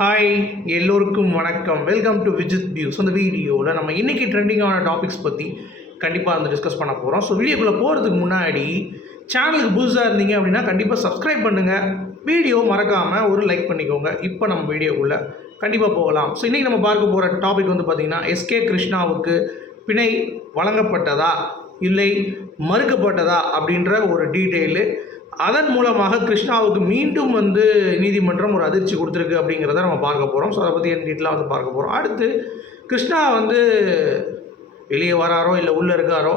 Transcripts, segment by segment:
Hi எல்லோருக்கும் வணக்கம். Welcome to Vijith views அந்த வீடியோவில் நம்ம இன்றைக்கி ட்ரெண்டிங்கான டாபிக்ஸ் பற்றி கண்டிப்பாக வந்து டிஸ்கஸ் பண்ண போகிறோம் ஸோ வீடியோக்குள்ளே போகிறதுக்கு முன்னாடி சேனலுக்கு புதுசாக இருந்தீங்க அப்படின்னா கண்டிப்பாக சப்ஸ்கிரைப் பண்ணுங்கள் வீடியோ மறக்காமல் ஒரு லைக் பண்ணிக்கோங்க. இப்போ நம்ம வீடியோக்குள்ளே கண்டிப்பாக போகலாம். ஸோ இன்றைக்கி நம்ம பார்க்க போகிற டாபிக் வந்து பார்த்திங்கன்னா எஸ்கே கிருஷ்ணாவுக்கு பிணை வழங்கப்பட்டதா? இல்லை மறுக்கப்பட்டதா? அப்படின்ற ஒரு டீட்டெயிலு அதன் மூலமாக கிருஷ்ணாவுக்கு மீண்டும் வந்து நீதிமன்றம் ஒரு அதிர்ச்சி கொடுத்துருக்கு அப்படிங்கிறத நம்ம பார்க்க போகிறோம் ஸோ அதை பற்றி என் டீட்டெயிலாக வந்து பார்க்க போகிறோம் அடுத்து கிருஷ்ணா வந்து வெளியே வராரோ இல்லை உள்ளே இருக்காரோ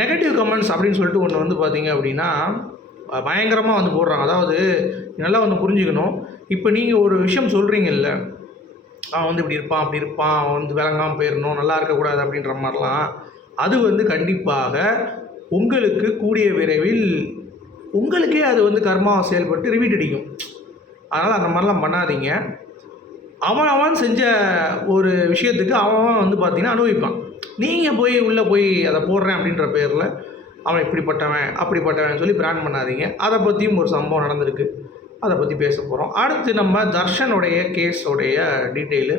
நெகட்டிவ் கமெண்ட்ஸ் அப்படின்னு சொல்லிட்டு ஒன்று வந்து பார்த்தீங்க அப்படின்னா பயங்கரமாக வந்து போடுறாங்க. அதாவது நல்லா வந்து புரிஞ்சுக்கணும். இப்போ நீங்கள் ஒரு விஷயம் சொல்கிறீங்கல்ல அவன் வந்து இப்படி இருப்பான் அப்படி இருப்பான் அவன் வந்து விளங்காமல் போயிடணும் நல்லா இருக்கக்கூடாது அப்படின்ற மாதிரிலாம் அது வந்து கண்டிப்பாக உங்களுக்கு கூடிய விரைவில் உங்களுக்கே அது வந்து கர்மாவை செயல்பட்டு ரிவீட் அடிக்கும். அதனால் அந்த மாதிரிலாம் பண்ணாதீங்க. அவன் அவன் செஞ்ச ஒரு விஷயத்துக்கு அவன் வந்து பார்த்திங்கன்னா அனுபவிப்பான். நீங்கள் போய் உள்ளே போய் அதை போடுறேன் அப்படின்ற பேரில் அவன் இப்படிப்பட்டவன் அப்படிப்பட்டவன் சொல்லி பிராண்ட் பண்ணாதீங்க. அதை பற்றியும் ஒரு சம்பவம் நடந்திருக்கு. அதை பற்றி பேச போகிறோம் அடுத்து நம்ம தர்ஷனுடைய கேஸோடைய டீட்டெயிலு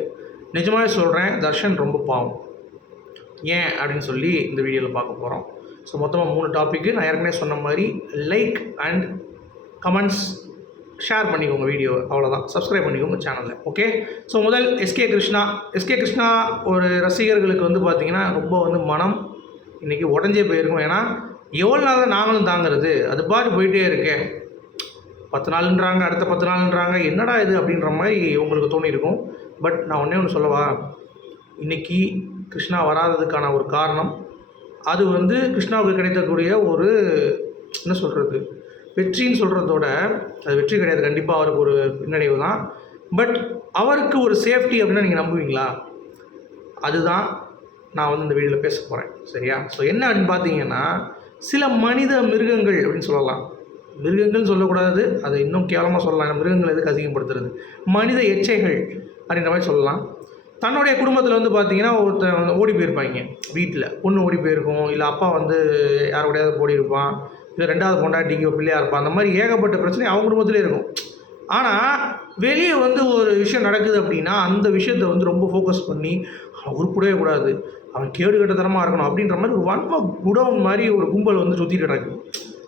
நிஜமாகவே சொல்கிறேன் தர்ஷன் ரொம்ப பாவம். ஏன் அப்படின்னு சொல்லி இந்த வீடியோவில் பார்க்க போகிறோம் ஸோ மொத்தமாக மூணு டாப்பிக்கு நான் ஏற்கனவே சொன்ன மாதிரி லைக் அண்ட் கமெண்ட்ஸ் ஷேர் பண்ணிக்கோங்க வீடியோ அவ்வளோதான் சப்ஸ்கிரைப் பண்ணிக்கோங்க சேனலில் ஓகே ஸோ முதல் எஸ்கே கிருஷ்ணா எஸ்கே கிருஷ்ணா ஒரு ரசிகர்களுக்கு வந்து பார்த்திங்கன்னா ரொம்ப வந்து மனம் இன்றைக்கி உடஞ்சே போயிருக்கும். ஏன்னா எவ்வளோ நாள் தான் நாங்களும் தாங்கிறது? அது பாட்டு போயிட்டே இருக்கேன் பத்து நாளுன்றாங்க அடுத்த பத்து நாளுன்றாங்க. என்னடா இது அப்படின்ற மாதிரி உங்களுக்கு தோணியிருக்கும். பட் நான் ஒன்றே ஒன்று சொல்லவா? இன்றைக்கி கிருஷ்ணா வராததுக்கான ஒரு காரணம் அது வந்து கிருஷ்ணாவுக்கு கிடைக்கக்கூடிய ஒரு என்ன சொல்கிறது வெற்றின்னு சொல்கிறதோட அது வெற்றி கிடையாது. கண்டிப்பாக அவருக்கு ஒரு பின்னடைவு தான். பட் அவருக்கு ஒரு சேஃப்டி அப்படின்னா நீங்கள் நம்புவீங்களா? அதுதான் நான் வந்து இந்த வீடியோவில் பேச போகிறேன் சரியா? ஸோ என்ன அப்படின்னு பார்த்தீங்கன்னா சில மனித மிருகங்கள் அப்படின்னு சொல்லலாம். மிருகங்கள்னு சொல்லக்கூடாது. அது இன்னும் கேவலமாக சொல்லலாம். மிருகங்கள் எதுக்கு அதிகப்படுத்துறது? மனித எச்சைகள் அப்படின்ற மாதிரி சொல்லலாம். தன்னுடைய குடும்பத்தில் வந்து பார்த்தீங்கன்னா ஒருத்தன் வந்து ஓடி போயிருப்பாங்க. வீட்டில் பொண்ணு ஓடி போயிருக்கும். இல்லை அப்பா வந்து யாரோடையாவது ஓடி இருப்பான். இல்லை ரெண்டாவது பொண்டாட்டிக்கு பிள்ளையாக இருப்பான். அந்த மாதிரி ஏகப்பட்ட பிரச்சனை அவங்க குடும்பத்திலே இருக்கும். ஆனால் வெளியே வந்து ஒரு விஷயம் நடக்குது அப்படின்னா அந்த விஷயத்தை வந்து ரொம்ப ஃபோக்கஸ் பண்ணி அவர் கூடவே கூடாது. அவன் கேடு கட்டத்தனமாக இருக்கணும் அப்படின்ற மாதிரி ஒரு வன்ம குடவன் மாதிரி ஒரு கும்பல் வந்து சுற்றிட்டு கிடக்கு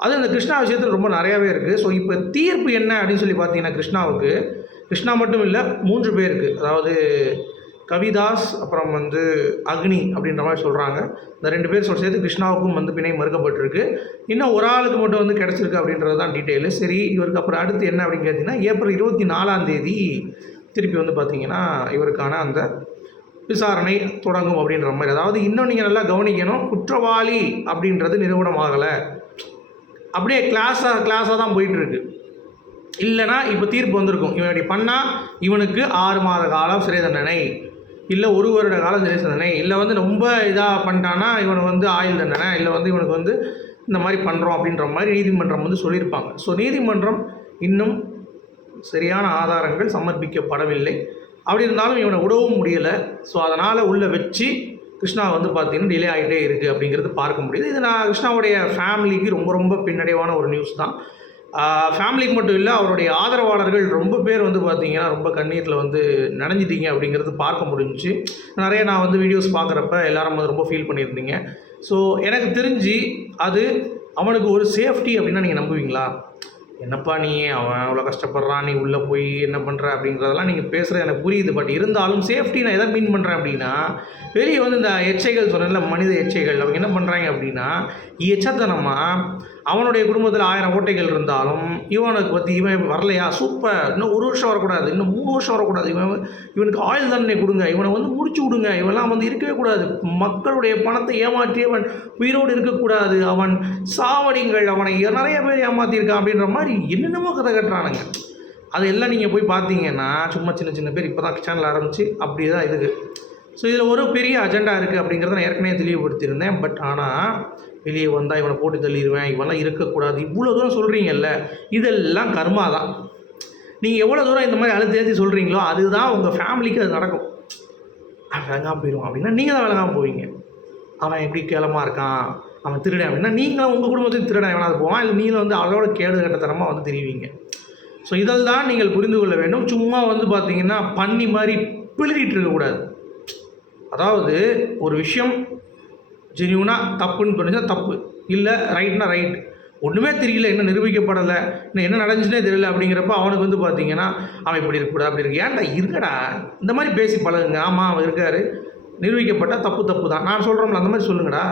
அது இந்த கிருஷ்ணா விஷயத்தில் ரொம்ப நிறையாவே இருக்குது ஸோ இப்போ தீர்ப்பு என்ன அப்படின்னு சொல்லி பார்த்தீங்கன்னா கிருஷ்ணாவுக்கு கிருஷ்ணா மட்டும் இல்லை மூன்று பேருக்கு. அதாவது கவிதாஸ் அப்புறம் வந்து அக்னி அப்படின்ற மாதிரி சொல்கிறாங்க இந்த ரெண்டு பேர் சொல்ல சேர்த்து கிருஷ்ணாவுக்கும் வந்து பிணை மறுக்கப்பட்டிருக்கு. இன்னும் ஒரு ஆளுக்கு மட்டும் வந்து கிடச்சிருக்கு அப்படின்றது தான் டீட்டெயிலு சரி இவருக்கு அப்புறம் அடுத்து என்ன அப்படின்னு கேட்டிங்கன்னா ஏப்ரல் இருபத்தி நாலாம் தேதி திருப்பி வந்து பார்த்திங்கன்னா இவருக்கான அந்த விசாரணை தொடங்கும் அப்படின்ற மாதிரி. அதாவது இன்னும் நீங்கள் நல்லா கவனிக்கணும் குற்றவாளி அப்படின்றது நிறுவனம் ஆகலை அப்படியே கிளாஸாக கிளாஸாக தான் போயிட்டுருக்கு. இல்லைனா இப்போ தீர்ப்பு வந்திருக்கும். இவன் இப்படி பண்ணால் இவனுக்கு ஆறு மாத காலம் சிறை தண்டனை. இல்லை ஒரு வருட காலம் சிறை தண்டனை இல்லை வந்து ரொம்ப இதாக பண்ணிட்டான்னா இவனை வந்து ஆயுள் தண்டனை இல்லை வந்து இவனுக்கு வந்து இந்த மாதிரி பண்ணுறோம் அப்படின்ற மாதிரி நீதிமன்றம் வந்து சொல்லியிருப்பாங்க. ஸோ நீதிமன்றம் இன்னும் சரியான ஆதாரங்கள் சமர்ப்பிக்கப்படவில்லை. அப்படி இருந்தாலும் இவனை விடவும் முடியலை. ஸோ அதனால் உள்ளே வச்சு கிருஷ்ணா வந்து பார்த்திங்கன்னா டிலே ஆகிட்டே இருக்குது அப்படிங்கிறது பார்க்க முடியுது. இது நான் கிருஷ்ணாவுடைய ஃபேமிலிக்கு ரொம்ப ரொம்ப பின்னடைவான ஒரு நியூஸ் தான். ஃபேமிலிக்கு மட்டும் இல்லை அவருடைய ஆதரவாளர்கள் ரொம்ப பேர் வந்து பார்த்தீங்கன்னா ரொம்ப கண்ணீரில் வந்து நனைஞ்சிட்டீங்க அப்படிங்கிறது பார்க்க முடிஞ்சிச்சு. நிறைய நான் வந்து வீடியோஸ் பார்க்குறப்ப எல்லாரும் வந்து ரொம்ப ஃபீல் பண்ணியிருந்தீங்க. ஸோ எனக்கு தெரிஞ்சு அது அவனுக்கு ஒரு சேஃப்டி அப்படின்னா நீங்கள் நம்புவீங்களா? என்னப்பா நீ அவன் அவ்வளோ கஷ்டப்படுறான் நீ உள்ளே போய் என்ன பண்ணுற அப்படிங்கிறதெல்லாம் நீங்கள் பேசுகிறது எனக்கு புரியுது. பட் இருந்தாலும் சேஃப்டி நான் எதை மீன் பண்ணுறேன் அப்படின்னா வெளியே வந்து இந்த எச்சைகள் சொன்னதில்ல மனித எச்சைகள் அவங்க என்ன பண்ணுறாங்க அப்படின்னா எச்சத்தனமாக அவனுடைய குடும்பத்தில் ஆயிரம் ஓட்டைகள் இருந்தாலும் இவனுக்கு பற்றி இவன் வரலையா? சூப்பர். இன்னும் ஒரு வருஷம் வரக்கூடாது. இன்னும் மூணு வருஷம் வரக்கூடாது. இவன் இவனுக்கு ஆயுள் தண்டனை கொடுங்க. இவனை வந்து முடிச்சு விடுங்க. இவெல்லாம் வந்து இருக்கவே கூடாது. மக்களுடைய பணத்தை ஏமாற்றியவன் உயிரோடு இருக்கக்கூடாது. அவன் சாவடிங்கள். அவனை நிறைய பேர் ஏமாற்றியிருக்கான் அப்படின்ற மாதிரி என்னென்னமோ கதை கட்டுறானுங்க. அதெல்லாம் நீங்கள் போய் பார்த்தீங்கன்னா சும்மா சின்ன சின்ன பேர் இப்போ தான் சேனல் ஆரம்பித்து அப்படி தான் இதுக்கு ஸோ இதில் ஒரு பெரிய அஜெண்டா இருக்குது அப்படிங்கிறத நான் ஏற்கனவே தெளிவுபடுத்தியிருந்தேன். பட் ஆனால் வெளியே வந்தால் இவனை போட்டு தள்ளிடுவேன் இவெல்லாம் இருக்கக்கூடாது. இவ்வளோ தூரம் சொல்கிறீங்கல்ல இதெல்லாம் கர்மா தான். நீங்கள் எவ்வளோ தூரம் இந்த மாதிரி அழுத்தி ஏற்றி சொல்கிறீங்களோ அதுதான் உங்கள் ஃபேமிலிக்கு அது நடக்கும். அவன் விளங்காமல் போயிடுவான் அப்படின்னா நீங்கள் தான் விளங்காமல் போவீங்க. அவன் எப்படி கேளமாக இருக்கான் அவன் திருடன் அப்படின்னா நீங்களும் உங்கள் குடும்பத்தையும் திருடன் வேணாது போவான் இல்லை நீங்களும் வந்து அதோட கேடு கட்டத்தனமாக வந்து தெரிவிங்க. ஸோ இதில் தான் நீங்கள் புரிந்து கொள்ள வேண்டும். சும்மா வந்து பார்த்தீங்கன்னா பன்னி மாதிரி பிளிரிட்டு இருக்கக்கூடாது. அதாவது ஒரு விஷயம் ஜெனியூனாக தப்புன்னு தெரிஞ்சால் தப்பு. இல்லை ரைட்னா ரைட் ஒன்றுமே தெரியல என்ன நிரூபிக்கப்படலை இன்னும் என்ன நடந்துச்சுனே தெரியல அப்படிங்கிறப்ப அவனுக்கு வந்து பார்த்தீங்கன்னா அவன் இப்படி இருக்கக்கூடாது அப்படி இருக்கு. ஏன்டா இருக்கடா இந்த மாதிரி பேசி பழகுங்க. ஆமாம் அவன் இருக்காரு. நிரூபிக்கப்பட்டால் தப்பு தப்பு தான். நான் சொல்கிறோம்ல அந்த மாதிரி சொல்லுங்கடா.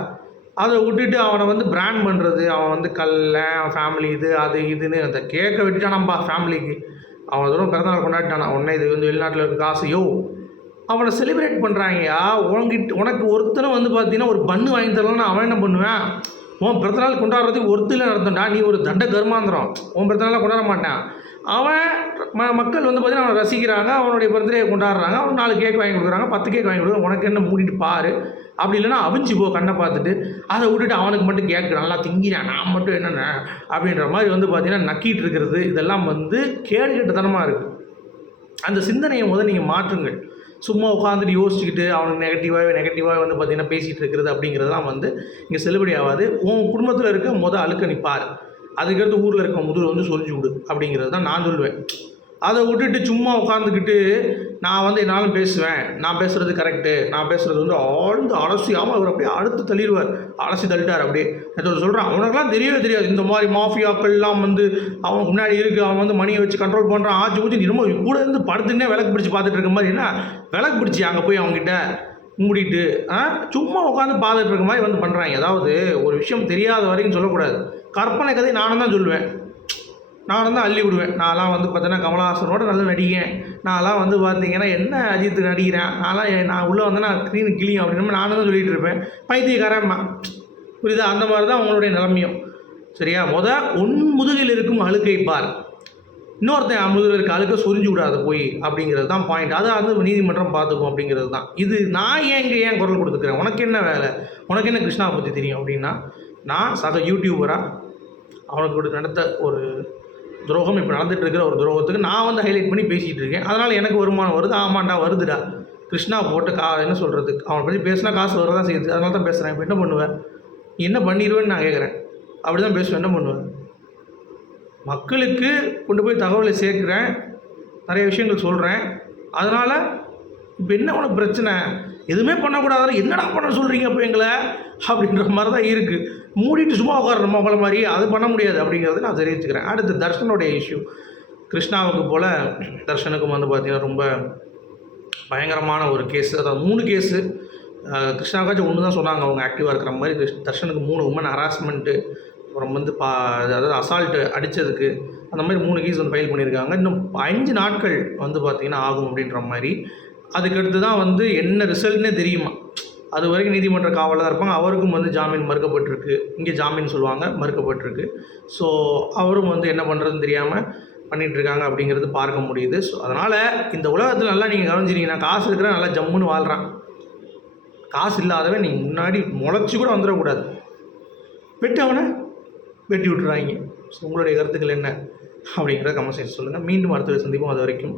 அதை விட்டுட்டு அவனை வந்து பிராண்ட் பண்ணுறது அவன் வந்து கல்ல அவன் ஃபேமிலி இது அது இதுன்னு அந்த கேட்க விட்டுட்டானாம்பா ஃபேமிலிக்கு அவன் தூரம் பிறந்தநாள் கொண்டாடிட்டானா. உடனே இது வந்து வெளிநாட்டில் இருக்க காசையோ அவனை செலிப்ரேட் பண்ணுறாங்கயா உனக்கிட்ட உனக்கு ஒருத்தனை வந்து பார்த்தீங்கன்னா ஒரு பண்ணு வாங்கி தரலன்னா அவன் என்ன பண்ணுவேன்? உன் பிறந்தநாள் கொண்டாடுறதுக்கு ஒருத்தில் நடத்தண்டா? நீ ஒரு தண்ட கருமாந்திரம். உன் பிறந்தநாளாக கொண்டாட மாட்டான். அவன் ம மக்கள் வந்து பார்த்தீங்கன்னா அவனை ரசிக்கிறாங்க. அவனுடைய பர்த்டே கொண்டாடுறாங்க. அவன் நாலு கேக் வாங்கி கொடுக்குறாங்க. பத்து கேக் வாங்கி கொடுக்குறாங்க. உனக்கு என்ன மூடிட்டு பாரு. அப்படி இல்லைன்னா அவிஞ்சு போ கண்ணை பார்த்துட்டு. அதை விட்டுட்டு அவனுக்கு மட்டும் கேக்கு நல்லா திங்கிறான். நான் மட்டும் என்னென்ன? அப்படின்ற மாதிரி வந்து பார்த்தீங்கன்னா நக்கிட்டு இருக்கிறது. இதெல்லாம் வந்து கேடுகட்டத்தனமாக இருக்குது அந்த சிந்தனையை முதல் நீங்கள் மாற்றுங்கள். சும்மா உட்காந்துட்டு யோசிச்சுக்கிட்டு அவனுக்கு நெகட்டிவாகவே நெகட்டிவாகவே வந்து பார்த்திங்கன்னா பேசிகிட்டு இருக்கிறது அப்படிங்கிறதெல்லாம் வந்து இங்கே செல்லுபடி ஆகாது. உன் குடும்பத்தில் இருக்க முத அழுக்க நீ அதுக்கடுத்து ஊரில் இருக்க முதல் வந்து சொரிஞ்சு விடு அப்படிங்கிறது தான் நான் சொல்லுவேன். அதை விட்டுட்டு சும்மா உட்காந்துக்கிட்டு நான் வந்து என்னாலும் பேசுவேன். நான் பேசுகிறது கரெக்டு நான் பேசுகிறது வந்து ஆழ்ந்து அலசியாமல் அவர் அப்படியே அடுத்து தள்ளிடுவார். அலசி தள்ளிட்டார் அப்படியே. நேற்று சொல்கிறான் அவனுக்குலாம் தெரியவே தெரியாது. இந்த மாதிரி மாஃபியாக்கள்லாம் வந்து அவன் முன்னாடி இருக்குது அவன் வந்து மணியை வச்சு கண்ட்ரோல் பண்ணுறான் ஆச்சு ஊச்சி நீ ரொம்ப கூட இருந்து படுத்துன்னே விளக்கு பிடிச்சி பார்த்துட்டு இருக்க மாதிரி என்ன? விளக்கு பிடிச்சி அங்கே போய் அவங்ககிட்ட மூடிட்டு ஆ? சும்மா உட்காந்து பார்த்துட்டு இருக்க மாதிரி வந்து பண்ணுறாங்க அதாவது ஒரு விஷயம் தெரியாத வரைக்கும் சொல்லக்கூடாது. கற்பனை கதை நானும் தான் சொல்லுவேன். நானும் தான் அள்ளி விடுவேன். நான்லாம் வந்து பார்த்தீங்கன்னா கமலஹாசனோட நல்ல நடிகேன். நான்லாம் வந்து பார்த்தீங்கன்னா என்ன அஜித் நடிக்கிறேன்? நான்லாம் நான் உள்ளே வந்தேன்னா ஸ்க்ரீன் கிளியும் அப்படின்னு நானும் தான் சொல்லிகிட்டு இருப்பேன். பைத்தியக்காரன் புரியுதா? அந்த மாதிரி தான் உங்களுடைய நிலைமையும். சரியா? முத உன் முதுகில் இருக்கும் அழுக்கை பார். இன்னொருத்தன் அவன் முதுகில் இருக்க அழுக்க சொரிஞ்சு விடாத போய் அப்படிங்கிறது தான் பாயிண்ட் அதை வந்து நீதிமன்றம் பார்த்துக்கும் அப்படிங்கிறது தான். இது நான் ஏன் இங்கே ஏன் குரல் கொடுத்துக்கிறேன்? உனக்கு என்ன வேலை? உனக்கு என்ன கிருஷ்ணா பற்றி தெரியும் அப்படின்னா நான் சக யூடியூபராக அவனுக்கு ஒரு நடத்த ஒரு துரோகம் இப்போ நடந்துட்டு இருக்கிற ஒரு துரோகத்துக்கு நான் வந்து ஹைலைட் பண்ணி பேசிகிட்டு இருக்கேன் அதனால் எனக்கு வருமானம் வருது. ஆமாண்டா வருதுடா. கிருஷ்ணா போட்டு கா என்ன சொல்கிறது அவனை பற்றி பேசினா காசு வரதான் செய்யுது. அதனால தான் பேசுகிறேன் இப்போ என்ன பண்ணுவேன்? என்ன பண்ணிடுவேன்னு நான் கேட்குறேன் அப்படி தான் பேசுவேன். என்ன பண்ணுவேன்? மக்களுக்கு கொண்டு போய் தகவலை சேர்க்குறேன். நிறைய விஷயங்கள் சொல்கிறேன் அதனால் இப்போ என்ன உனக்கு பிரச்சனை? எதுவுமே பண்ணக்கூடாது என்னடா பண்ண சொல்கிறீங்க இப்போ எங்களை? அப்படின்ற மாதிரி தான் இருக்குது மூடிட்டு சும்மா உட்காரணும் உங்களை மாதிரி? அது பண்ண முடியாது அப்படிங்கிறத நான் தெரிவிச்சுக்கிறேன். அடுத்து தர்ஷனுடைய இஷ்யூ கிருஷ்ணாவுக்கு போல் தர்ஷனுக்கும் வந்து பார்த்திங்கன்னா ரொம்ப பயங்கரமான ஒரு கேஸ் அதாவது மூணு கேஸு கிருஷ்ணாவுக்காச்சும் ஒன்று தான் சொன்னாங்க அவங்க ஆக்டிவாக இருக்கிற மாதிரி. கிருஷ் தர்ஷனுக்கு மூணு உமன் ஹராஸ்மெண்ட்டு அப்புறம் வந்து பா அதாவது அசால்ட்டு அடித்ததுக்கு அந்த மாதிரி மூணு கேஸ் வந்து ஃபைல் பண்ணியிருக்காங்க. இன்னும் அஞ்சு நாட்கள் வந்து பார்த்திங்கன்னா ஆகும் அப்படின்ற மாதிரி அதுக்கடுத்து தான் வந்து என்ன ரிசல்ட்னே தெரியுமா? அது வரைக்கும் நீதிமன்ற காவலில் தான் இருப்பாங்க. அவருக்கும் வந்து ஜாமீன் மறுக்கப்பட்டிருக்கு. இங்கே ஜாமீன் சொல்லுவாங்க மறுக்கப்பட்டிருக்கு. ஸோ அவரும் வந்து என்ன பண்ணுறதுன்னு தெரியாமல் பண்ணிகிட்ருக்காங்க அப்படிங்கிறது பார்க்க முடியுது. ஸோ அதனால் இந்த உலகத்தில் நல்லா நீங்கள் கவனிச்சிருக்கீங்கன்னா காசு இருக்கிற நல்லா ஜம்முன்னு வாழ்கிறான் காசு இல்லாதவன் நீங்கள் முன்னாடி முளைச்சி கூட வந்துடக்கூடாது. வெட்டு அவனை. வெட்டி விட்டுறாங்க ஸோ உங்களுடைய கருத்துக்கள் என்ன? அப்படிங்கிறத கமெண்ட் சொல்லுங்கள் மீண்டும் அடுத்த சந்திப்போம். அது வரைக்கும்.